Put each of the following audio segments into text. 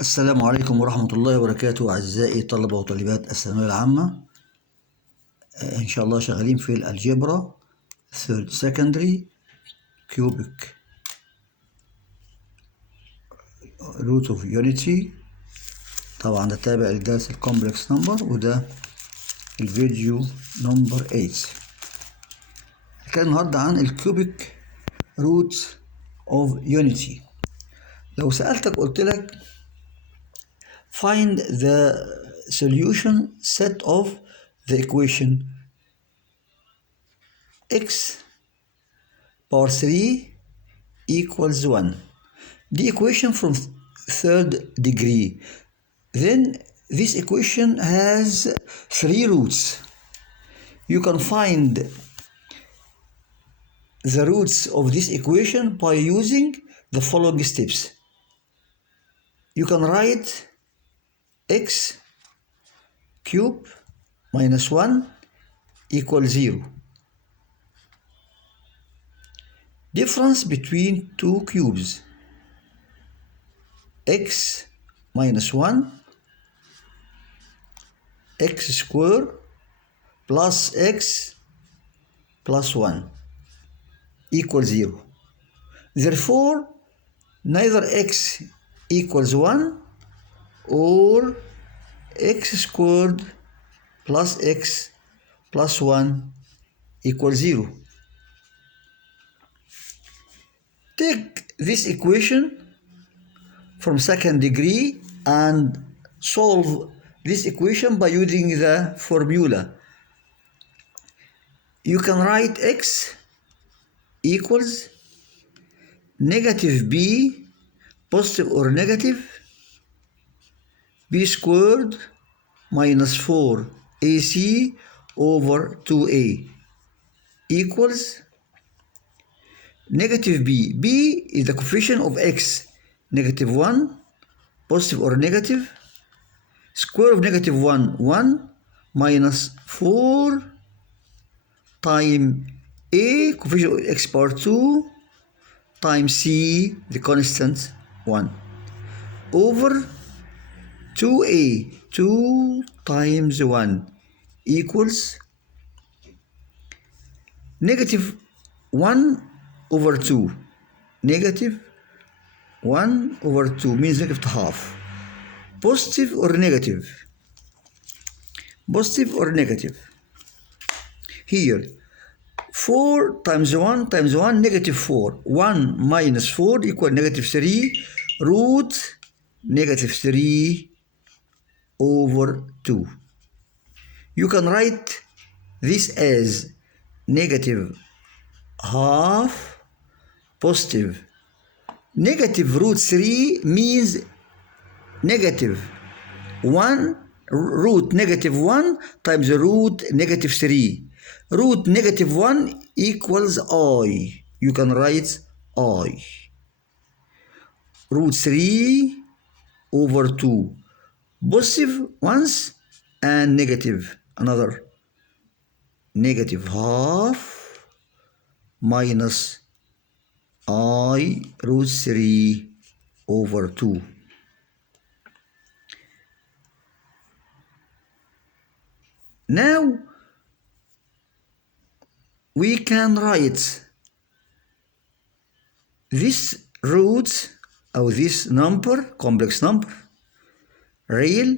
السلام عليكم ورحمة الله وبركاته أعزائي طلبة وطالبات الثانوية العامة. إن شاء الله شغالين في الألجبرا third secondary cubic root of unity. طبعا ده تابع لدرس الكومبلكس نمبر وده الفيديو نمبر 8. هنتكلم النهاردة عن الكيوبيك روت of unity. لو سألتك قلت لك find the solution set of the equation x power 3 equals 1. The equation from third degree. Then this equation has 3 roots. You can find the roots of this equation by using the following steps. You can write x cube minus 1 equals 0. Difference between two cubes. X minus 1 x squared plus x plus 1 equals 0. Therefore, neither x equals 1 or x squared plus x plus 1 equals 0. Take this equation from second degree and solve this equation by using the formula. You can write x equals negative b, positive or negative, b squared minus 4ac over 2a equals negative b. b is the coefficient of x, negative 1, positive or negative, square of negative 1, 1, minus 4 times a, coefficient of x power 2, times c, the constant 1, over 2a, 2 times 1 equals negative 1 over 2. Negative 1 over 2 means negative half. Positive or negative? Positive or negative? Here, 4 times 1 times 1, negative 4. 1 minus 4 equal negative 3 root negative 3 over 2. You can write this as negative half positive. Negative root 3 means negative 1 root negative 1 times the root negative 3. Root negative 1 equals I. You can write I. Root 3 over 2. Positive once and negative another. Negative half minus I root 3 over 2. Now we can write this root or this number, complex number, real,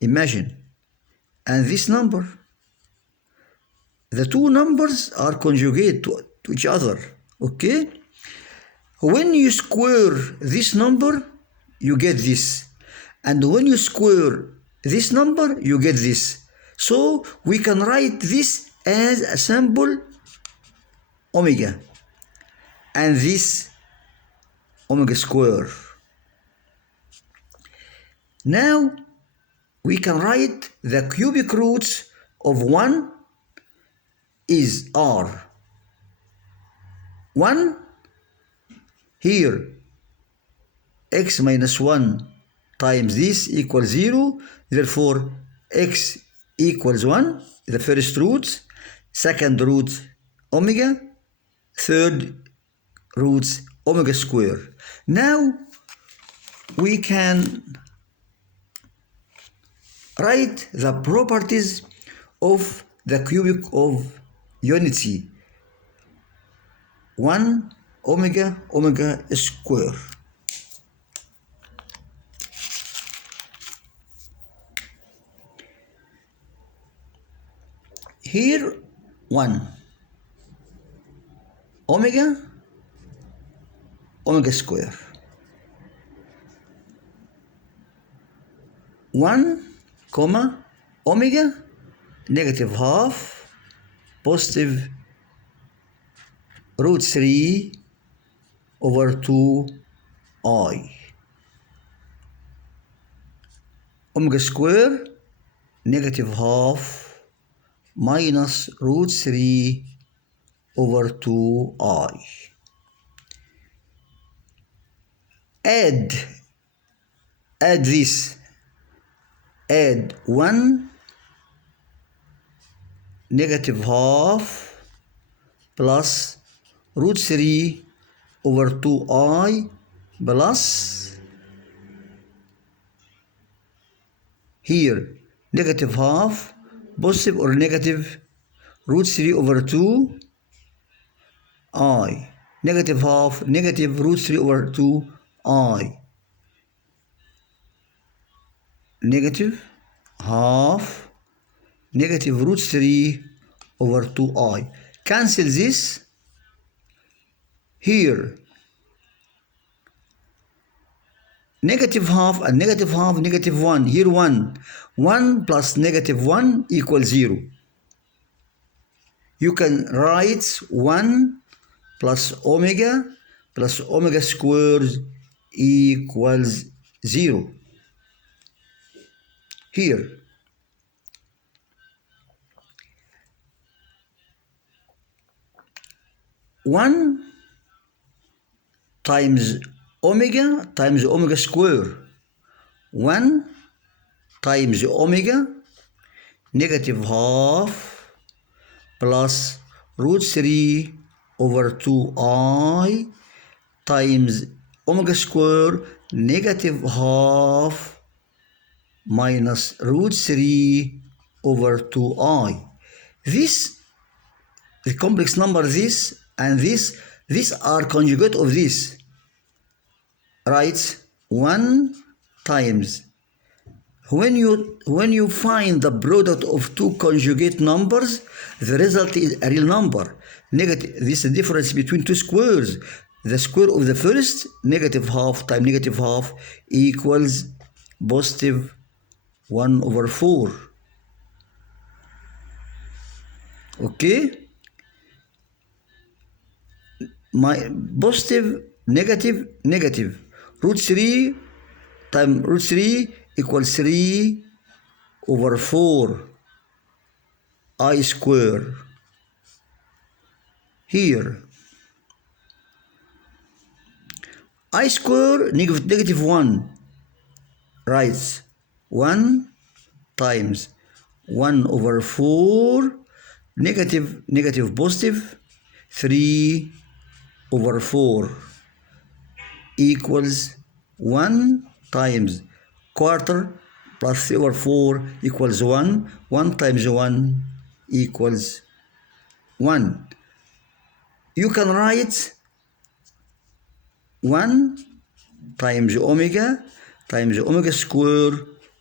imagine, and this number. The two numbers are conjugate to each other, okay? When you square this number, you get this. And when you square this number, you get this. So we can write this as a symbol omega. And this omega square. Now we can write the cubic roots of 1 is r. 1 here, x minus 1 times this equals 0. Therefore, x equals 1, the first root. Second root, omega. Third root, omega square. Now, we can Write the properties of the cubic of unity 1 omega omega square. Here 1 omega omega square, 1 comma omega negative half positive root 3 over 2 I, omega square negative half minus root 3 over 2I. Add this, add 1 negative half plus root 3 over 2I plus here negative half positive or negative root 3 over 2 I, negative half negative root 3 over 2 I, negative half negative root 3 over 2I. Cancel this. Here negative half and negative half negative 1. Here 1 plus negative 1 equals 0. You can write 1 plus omega squared equals 0. Here 1 times omega square, 1 times omega negative half plus root 3 over 2I times omega square negative half minus root 3 over 2I. This, the complex number, this and this are conjugate of this. Right? 1 times, when you find the product of two conjugate numbers, the result is a real number. Negative, this is the difference between two squares. The square of the first, negative half times negative half equals positive 1 over 4. Okay? My positive, negative. Root 3 times root 3 equals 3 over 4 I square. Here I square negative 1, right? 1 times 1 over 4 negative positive 3 over 4 equals 1 times quarter plus 3 over 4 equals 1. 1 times 1 equals 1. You can write 1 times omega square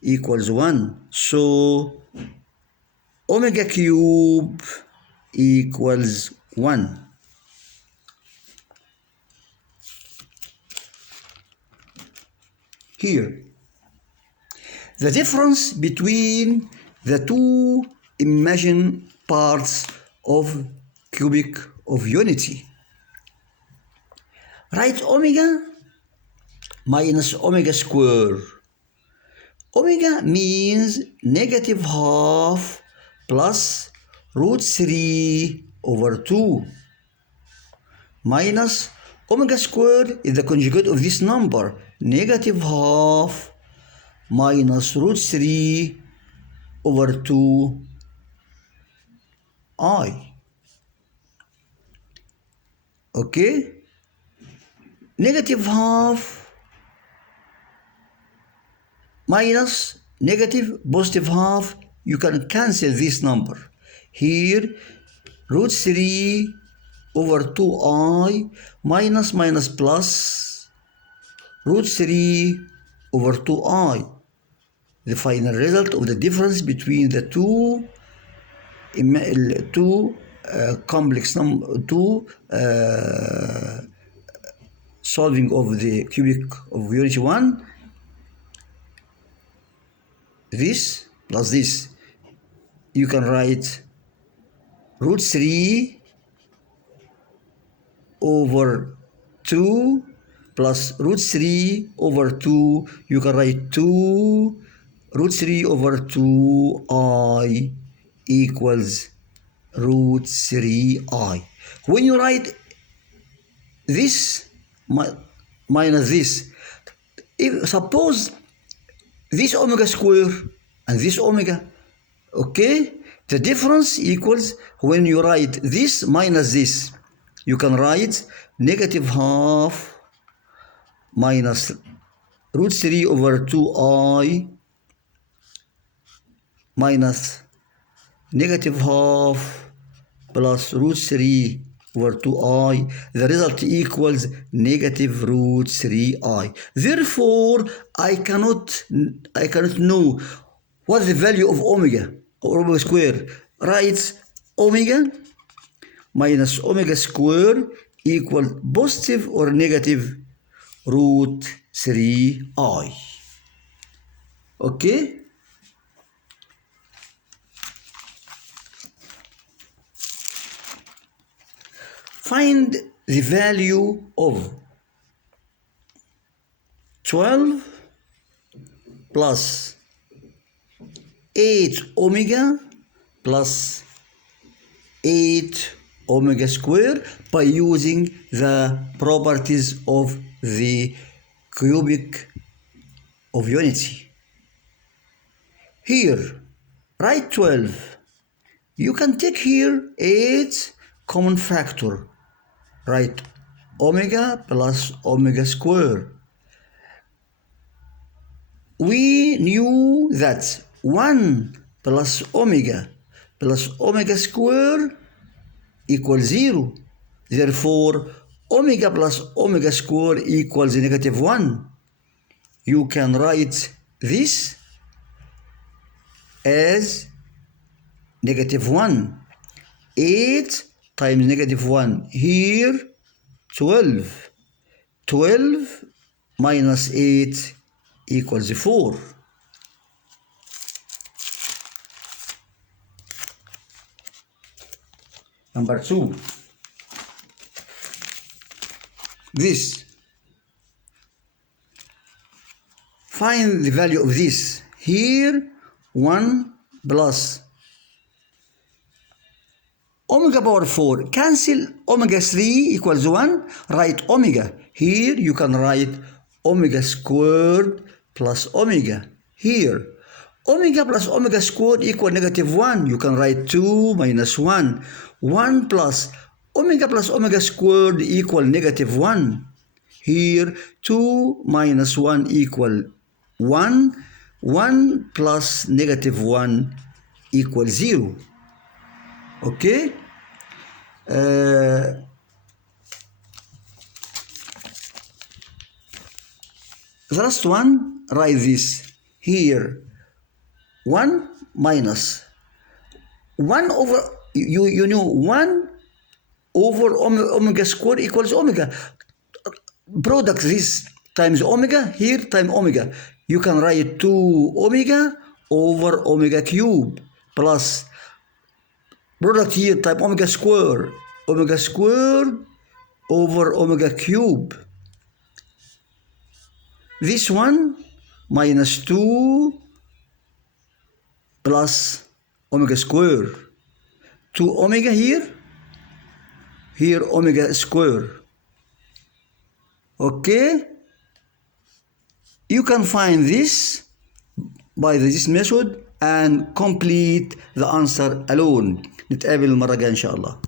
equals 1. So omega cube equals 1. Here, the difference between the two imagined parts of cubic of unity. Write omega minus omega square. Omega means negative half plus root 3 over 2 minus omega square is the conjugate of this number, negative half minus root 3 over 2 I. Okay? Negative half minus negative, positive half, you can cancel this number. Here, root 3 over 2i minus minus plus root 3 over 2i. The final result of the difference between the two complex number, solving of the cubic of unit 1, this plus this. You can write root 3 over 2 plus root 3 over 2. You can write 2 root 3 over 2i equals root 3i. When you write this minus this, if suppose this omega square and this omega, okay, the difference equals, when you write this minus this, you can write negative half minus root 3 over 2i minus negative half plus root 3 over 2i. The result equals negative root 3i. Therefore, I cannot know what the value of omega or omega square. Write omega minus omega square equal positive or negative root 3i. Okay? Find the value of 12 plus 8 omega plus 8 omega square by using the properties of the cubic of unity. Here, write 12. You can take here 8 common factor. Write omega plus omega square. We knew that 1 plus omega square equals 0. Therefore, omega plus omega square equals negative 1. You can write this as negative 1. 8 times negative 1. Here, 12. 12 minus 8 equals 4. Number 2. This. Find the value of this. Here, 1 plus omega power 4. Cancel omega 3 equals 1. Write omega. Here you can write omega squared plus omega. Here, omega plus omega squared equal negative 1. You can write 2 minus 1. 1 plus omega squared equal negative 1. Here, 2 minus 1 equal 1. 1 plus negative 1 equals 0. Okay? The last one, write this. Here, 1 minus 1 over, you know, 1 over omega squared equals omega. Product this times omega, here times omega. You can write 2 omega over omega cube plus product here times omega square over omega cube. This one minus 2 plus omega square. 2 omega here omega square. Okay? You can find this by this method and complete the answer alone. نتقابل المرة الجاية إن شاء الله.